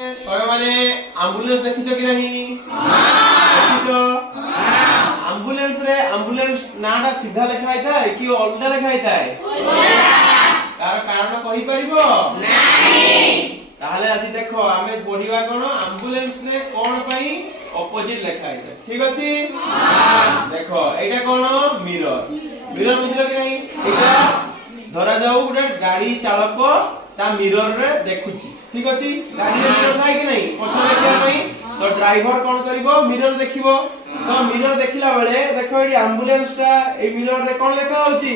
तमे माने एम्बुलेंस देखिছো कि नहीं? देखिছো एम्बुलेंस रे एम्बुलेंस नाटा सीधा लिखा है कि उल्टा लिखा है? तार कारण कहि परिबो नहीं। ताहले आज देखो आमे पढिबा कोन एम्बुलेंस रे कोन पई ऑपोजिट लिखा है। ठीक अछि? देखो एटा कोन मिरर मिरर बुझलो कि नहीं? एटा धरा जाऊ गुटे गाड़ी चालक ता मिरर रे देखुची। ठीक अछि? गाड़ी रे मिरर थाई कि नहीं? पछन देखिया नहीं तो ड्राइवर कोन करिवो मिरर देखिवो। तो मिरर देखिला बेले देखो एडी एम्बुलेंस ता ए मिरर रे कोन देखा होची?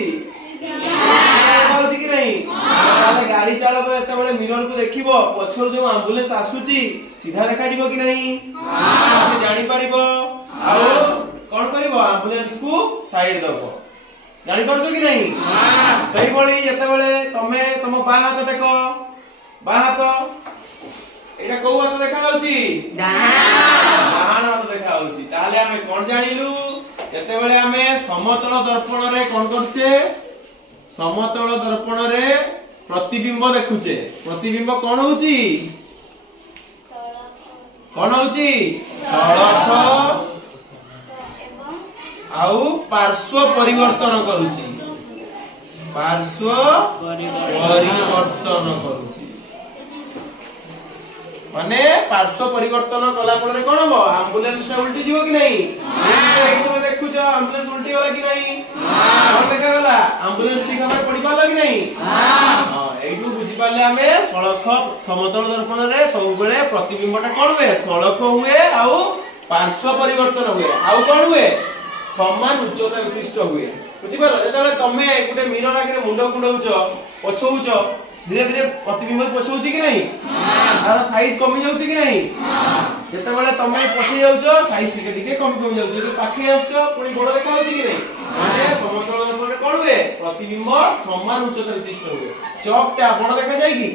देखा होची कि नहीं? ताले गाड़ी चालक एते बेले मिरर को देखिवो पछर जो एम्बुलेंस आसुची सीधा देखा जिवो कि नहीं? से जानि परिबो आ कोन करिवो एम्बुलेंस को साइड दबो। जानि परछो कि नहीं? सही बळी एते बेले तमे तम बा हाथ टेको बा हाथ एटा को हाथ देखा होची? डाहाण हाथ देखा होची। ताले हमें कोन जानिलु एते बेले हमें समतल दर्पण रे कोन करछे? समतल दर्पण रे प्रतिबिंब देखुचे। प्रतिबिंब कोन होची? कोन होची? सड़क आउ पार्श्व परिवर्तन करूची। पार्श्व परिवर्तन करूची माने पार्श्व परिवर्तन कला परे कोन हो एम्बुलेंस टा उल्टी जीवो कि नहीं? तुम देखुचो एम्बुलेंस उल्टी होला कि नहीं? कोन देखा गला एम्बुलेंस ठीक भाबे पड़ी पालो कि नहीं? हां एइटू बुझी पाले हमें सड़क समतल दर्पण रे सब बेले प्रतिबिंबटा कोन हुए? सड़क हुए आउ पार्श्व परिवर्तन हुए आउ कोन हुए? समान उच्चता विशिष्ट हुए। बुझी पालो जेतले तमे गुटे मिरर आगे मुंडो कुंडौचो पछौचो धीरे धीरे प्रतिबिंब पछौची कि नहीं? तार साइज कमी जाउची कि नहीं? जेतेबेले तमे पछै जाउचो साइज टिके टिके कमी जाउची जे पाखे आछो पुनी बड़ देखा होची कि नहीं? माने समतल दर्पण कोन हुए? प्रतिबिंब समान उच्चता विशिष्ट हुए। चौक टा बड़ देखा जाय कि?